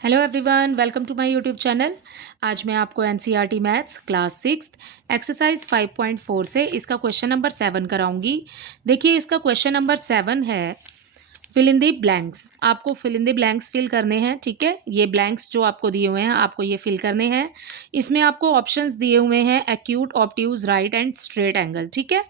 Hello everyone, welcome to my YouTube channel. आज मैं आपको एनसीईआरटी मैथ्स क्लास 6 एक्सरसाइज 5.4 से इसका क्वेश्चन नंबर 7 कराऊंगी। देखिए, इसका क्वेश्चन नंबर 7 है फिल इन दी ब्लैंक्स। आपको fill in the blanks fill करने हैं, ठीक है। ये ब्लैंक्स जो आपको दिए हुए हैं आपको ये फिल करने हैं। इसमें आपको ऑप्शंस दिए हुए हैं acute, obtuse, right and straight angle, ठीक है।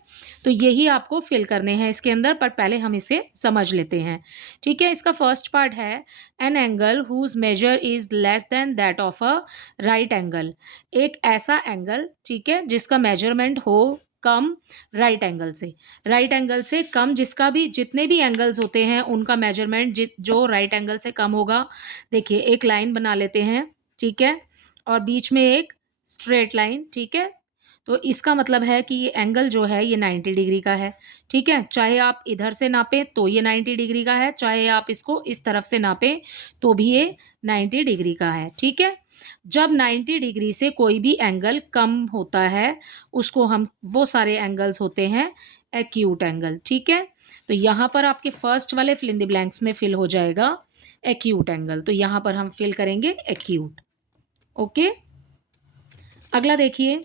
तो यही आपको फिल करने हैं इसके अंदर, पर पहले हम इसे समझ लेते हैं, ठीक है। इसका फर्स्ट पार्ट है an angle whose measure is less than that of a right angle. एक ऐसा एंगल, ठीक है, जिसका मेजरमेंट हो कम राइट एंगल से कम, जिसका भी जितने भी एंगल्स होते हैं उनका मेजरमेंट जो राइट एंगल से कम होगा। देखिए, एक लाइन बना लेते हैं, ठीक है, और बीच में एक स्ट्रेट लाइन, ठीक है। तो इसका मतलब है कि ये एंगल जो है ये 90 डिग्री का है, ठीक है। चाहे आप इधर से नापें तो ये 90 डिग्री का है, चाहे आप इसको इस तरफ से नापें तो भी ये 90 डिग्री का है, ठीक है। जब 90 डिग्री से कोई भी एंगल कम होता है उसको हम, वो सारे एंगल्स होते हैं एक्यूट एंगल, ठीक है। तो यहाँ पर आपके फर्स्ट वाले फिल इन द ब्लैंक्स में फिल हो जाएगा एक्यूट एंगल, तो यहाँ पर हम फिल करेंगे एक्यूट। ओके, अगला देखिए,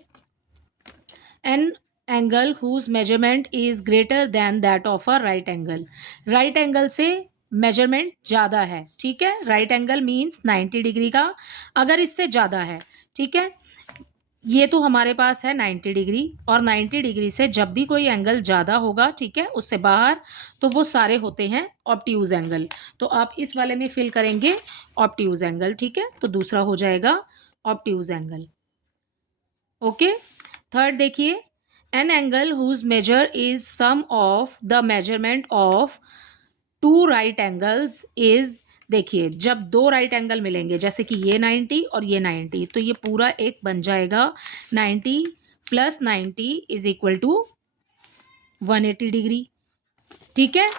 an angle whose measurement is greater than that of a right angle. Right angle से मेजरमेंट ज़्यादा है, ठीक है। राइट एंगल मीन्स 90 डिग्री का, अगर इससे ज़्यादा है, ठीक है। ये तो हमारे पास है 90 डिग्री, और 90 डिग्री से जब भी कोई एंगल ज़्यादा होगा, ठीक है, उससे बाहर, तो वो सारे होते हैं ऑब्ट्यूज एंगल। तो आप इस वाले में फिल करेंगे ऑब्ट्यूज एंगल, ठीक है। तो दूसरा हो जाएगा ऑब्ट्यूज एंगल। ओके, थर्ड देखिए, an angle whose measure is sum of the measurement of two right angles is. देखिए, जब दो राइट एंगल मिलेंगे, जैसे कि ये 90 और ये 90, तो ये पूरा एक बन जाएगा 90 plus 90 is equal to 180 degree, ठीक है।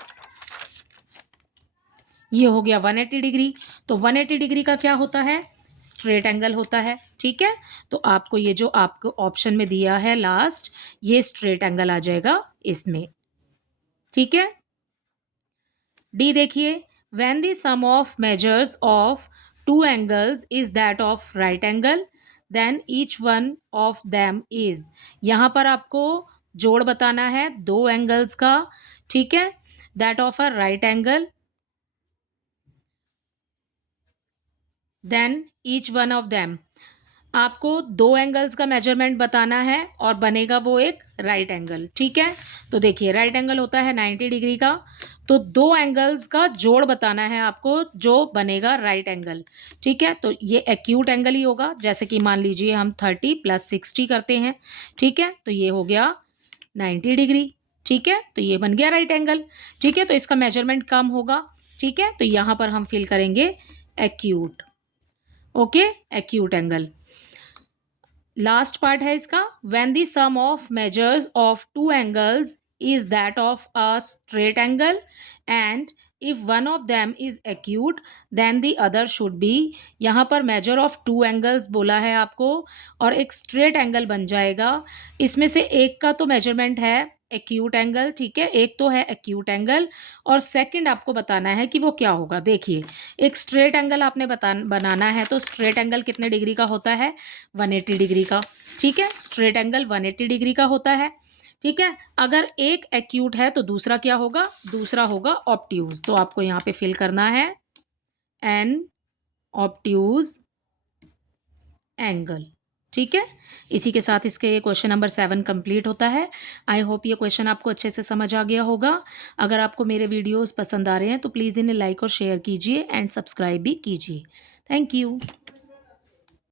ये हो गया 180 डिग्री। तो 180 डिग्री का क्या होता है? स्ट्रेट एंगल होता है, ठीक है। तो आपको ये जो आपको ऑप्शन में दिया है लास्ट, ये स्ट्रेट एंगल आ जाएगा इसमें, ठीक है। डी देखिए, when the sum of measures of two angles is that of right angle then each one of them is. यहाँ पर आपको जोड़ बताना है दो एंगल्स का, ठीक है, that of a right angle then each one of them. आपको दो एंगल्स का मेजरमेंट बताना है और बनेगा वो एक राइट एंगल, ठीक है। तो देखिए, राइट एंगल होता है 90 डिग्री का, तो दो एंगल्स का जोड़ बताना है आपको जो बनेगा राइट एंगल, ठीक है। तो ये एक्यूट एंगल ही होगा, जैसे कि मान लीजिए हम 30 प्लस 60 करते हैं, ठीक है। तो ये हो गया 90 डिग्री, ठीक है। तो ये बन गया राइट एंगल, ठीक है। तो इसका मेजरमेंट कम होगा, ठीक है। तो यहाँ पर हम फिल करेंगे acute. Okay, acute angle. Last part है इसका, when the sum of measures of two angles is that of a straight angle and if one of them is acute then the other should be. यहाँ पर measure of two angles बोला है आपको, और एक straight angle बन जाएगा। इसमें से एक का तो मेजरमेंट है एक्यूट एंगल, ठीक है, एक तो है एक्यूट एंगल, और सेकंड आपको बताना है कि वो क्या होगा। देखिए, एक स्ट्रेट एंगल आपने बनाना है, तो स्ट्रेट एंगल कितने डिग्री का होता है? 180 डिग्री का, ठीक है। स्ट्रेट एंगल 180 डिग्री का होता है, ठीक है। अगर एक एक्यूट है तो दूसरा क्या होगा? दूसरा होगा ऑब्ट्यूज। तो आपको यहाँ पे फिल करना है एन ऑब्ट्यूज एंगल, ठीक है। इसी के साथ इसके क्वेश्चन नंबर 7 कंप्लीट होता है। आई होप ये क्वेश्चन आपको अच्छे से समझ आ गया होगा। अगर आपको मेरे वीडियोस पसंद आ रहे हैं तो प्लीज़ इन्हें लाइक और शेयर कीजिए एंड सब्सक्राइब भी कीजिए। Thank you.